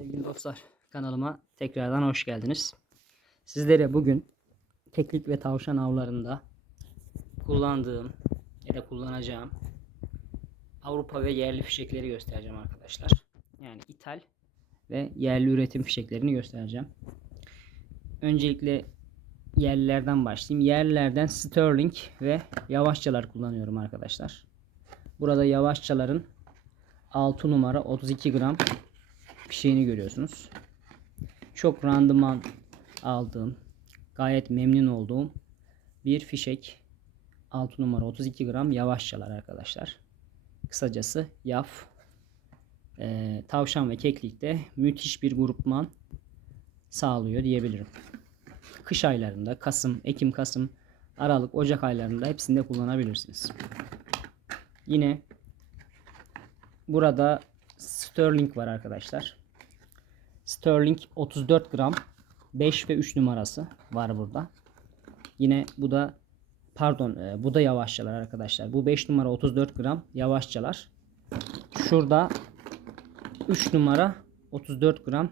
Sevgili dostlar kanalıma tekrardan hoş geldiniz. Sizlere bugün keklik ve tavşan avlarında kullandığım ya da kullanacağım Avrupa ve yerli fişekleri göstereceğim arkadaşlar. Yani ithal ve yerli üretim fişeklerini göstereceğim. Öncelikle yerlilerden başlayayım. Yerlilerden Sterling ve yavaşçalar kullanıyorum arkadaşlar. Burada yavaşçaların 6 numara 32 gram fişeğini görüyorsunuz. Çok randıman aldığım, gayet memnun olduğum bir fişek. 6 numara 32 gram yavaşçalar arkadaşlar. Kısacası yaf. Ee, tavşan ve keklikte müthiş bir grupman sağlıyor diyebilirim. Kış aylarında Kasım, Ekim, Kasım, Aralık, Ocak aylarında hepsinde kullanabilirsiniz. Yine burada Sterling var arkadaşlar. Sterling 34 gram 5 ve 3 numarası var burada. Yine bu da pardon e, bu da yavaşçalar arkadaşlar. Bu 5 numara 34 gram yavaşçalar. Şurada 3 numara 34 gram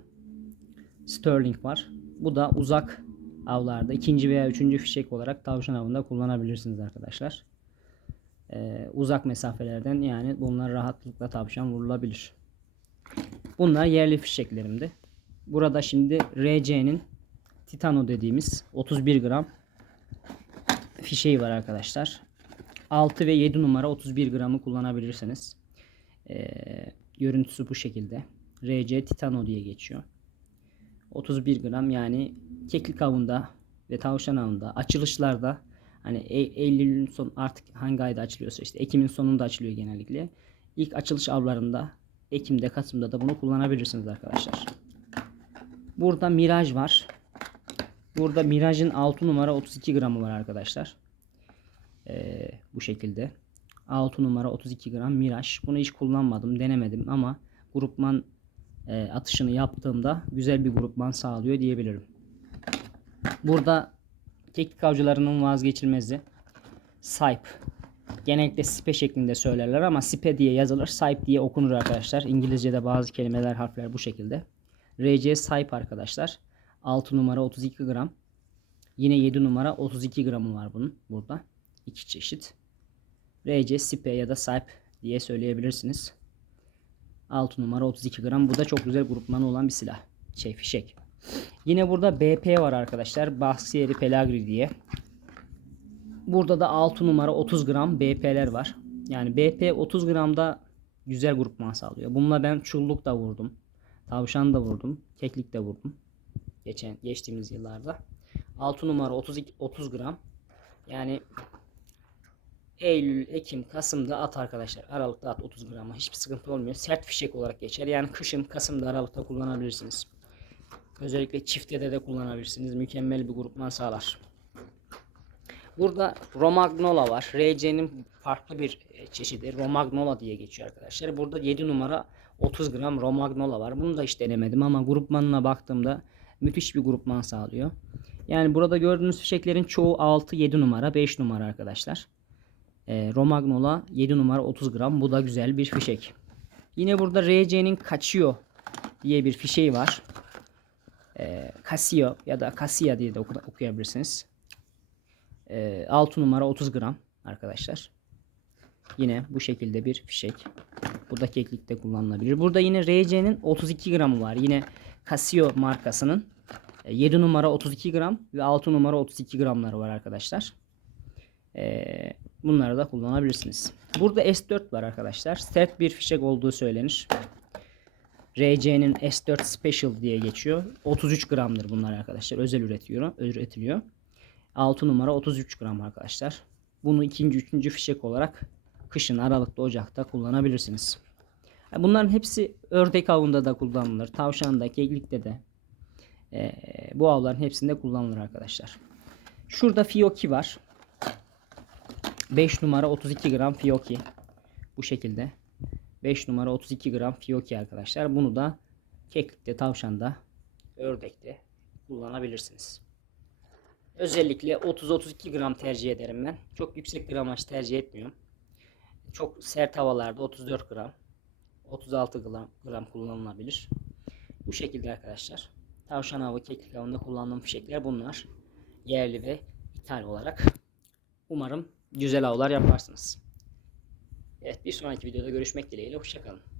Sterling var. Bu da uzak avlarda ikinci veya üçüncü fişek olarak tavşan avında kullanabilirsiniz arkadaşlar. Ee, uzak mesafelerden yani bunlar rahatlıkla tavşan vurulabilir. Bunlar yerli fişeklerimdi. Burada şimdi RC'nin Titano dediğimiz 31 gram fişeği var arkadaşlar. 6 ve 7 numara 31 gramı kullanabilirsiniz. Ee, görüntüsü bu şekilde. RC Titano diye geçiyor. 31 gram yani keklik avında ve tavşan avında açılışlarda hani E- Eylül'ün son artık hangi ayda açılıyorsa işte Ekim'in sonunda açılıyor genellikle. İlk açılış avlarında Ekim'de Kasım'da da bunu kullanabilirsiniz arkadaşlar. Burada Miraj var. Burada Miraj'ın 6 numara 32 gramı var arkadaşlar. Ee, bu şekilde. 6 numara 32 gram Miraj. Bunu hiç kullanmadım, denemedim ama grupman e, atışını yaptığımda güzel bir grupman sağlıyor diyebilirim. Burada keklik avcılarının vazgeçilmezi Saiп. Genellikle sipe şeklinde söylerler ama sipe diye yazılır. Saiп diye okunur arkadaşlar. İngilizce'de bazı kelimeler, harfler bu şekilde. RC Saiп arkadaşlar. 6 numara 32 gram. Yine 7 numara 32 gramı var bunun burada. İki çeşit. RC Sipe ya da Saiп diye söyleyebilirsiniz. 6 numara 32 gram. Bu da çok güzel grupmanı olan bir silah. Şey fişek. Yine burada BP var arkadaşlar. Bahsiyeri Pelagri diye. Burada da 6 numara 30 gram BP'ler var. Yani BP 30 gramda güzel grupman sağlıyor. Bununla ben çulluk da vurdum. Tavşan da vurdum. Keklik de vurdum. Geçen geçtiğimiz yıllarda. 6 numara 32 30 gram. Yani Eylül, Ekim, Kasım'da at arkadaşlar. Aralıkta at 30 grama. Hiçbir sıkıntı olmuyor. Sert fişek olarak geçer. Yani kışın, Kasım'da, Aralıkta kullanabilirsiniz. Özellikle çiftte de kullanabilirsiniz. Mükemmel bir grupman sağlar. Burada Romagnola var. RC'nin farklı bir e, çeşidi. Romagnola diye geçiyor arkadaşlar. Burada 7 numara 30 gram Romagnola var. Bunu da hiç denemedim ama grupmanına baktığımda müthiş bir grupman sağlıyor. Yani burada gördüğünüz fişeklerin çoğu 6-7 numara 5 numara arkadaşlar. E, Romagnola 7 numara 30 gram. Bu da güzel bir fişek. Yine burada RC'nin Kaçıyor diye bir fişeği var. E, Casio ya da Cassia diye de oku- okuyabilirsiniz. E, 6 numara 30 gram arkadaşlar. Yine bu şekilde bir fişek. Bu da keklikte kullanılabilir. Burada yine RC'nin 32 gramı var. Yine Casio markasının e, 7 numara 32 gram ve 6 numara 32 gramları var arkadaşlar. Ee, bunları da kullanabilirsiniz. Burada S4 var arkadaşlar. Sert bir fişek olduğu söylenir. RC'nin S4 Special diye geçiyor. 33 gramdır bunlar arkadaşlar. Özel üretiyor, üretiliyor. 6 numara 33 gram arkadaşlar. Bunu ikinci, üçüncü fişek olarak kışın Aralık'ta, Ocak'ta kullanabilirsiniz. Bunların hepsi ördek avında da kullanılır. Tavşanda, keklikte de. Ee, bu avların hepsinde kullanılır arkadaşlar. Şurada Fiyoki var. 5 numara 32 gram Fiyoki. Bu şekilde. 5 numara 32 gram Fiyoki arkadaşlar. Bunu da keklikte, tavşanda, ördekte kullanabilirsiniz. Özellikle 30-32 gram tercih ederim ben. Çok yüksek gramaj tercih etmiyorum. Çok sert havalarda 34 gram, 36 gram, gram kullanılabilir. Bu şekilde arkadaşlar. Tavşan avı, keklik avında kullandığım fişekler bunlar. Yerli ve ithal olarak. Umarım güzel avlar yaparsınız. Evet bir sonraki videoda görüşmek dileğiyle. Hoşçakalın.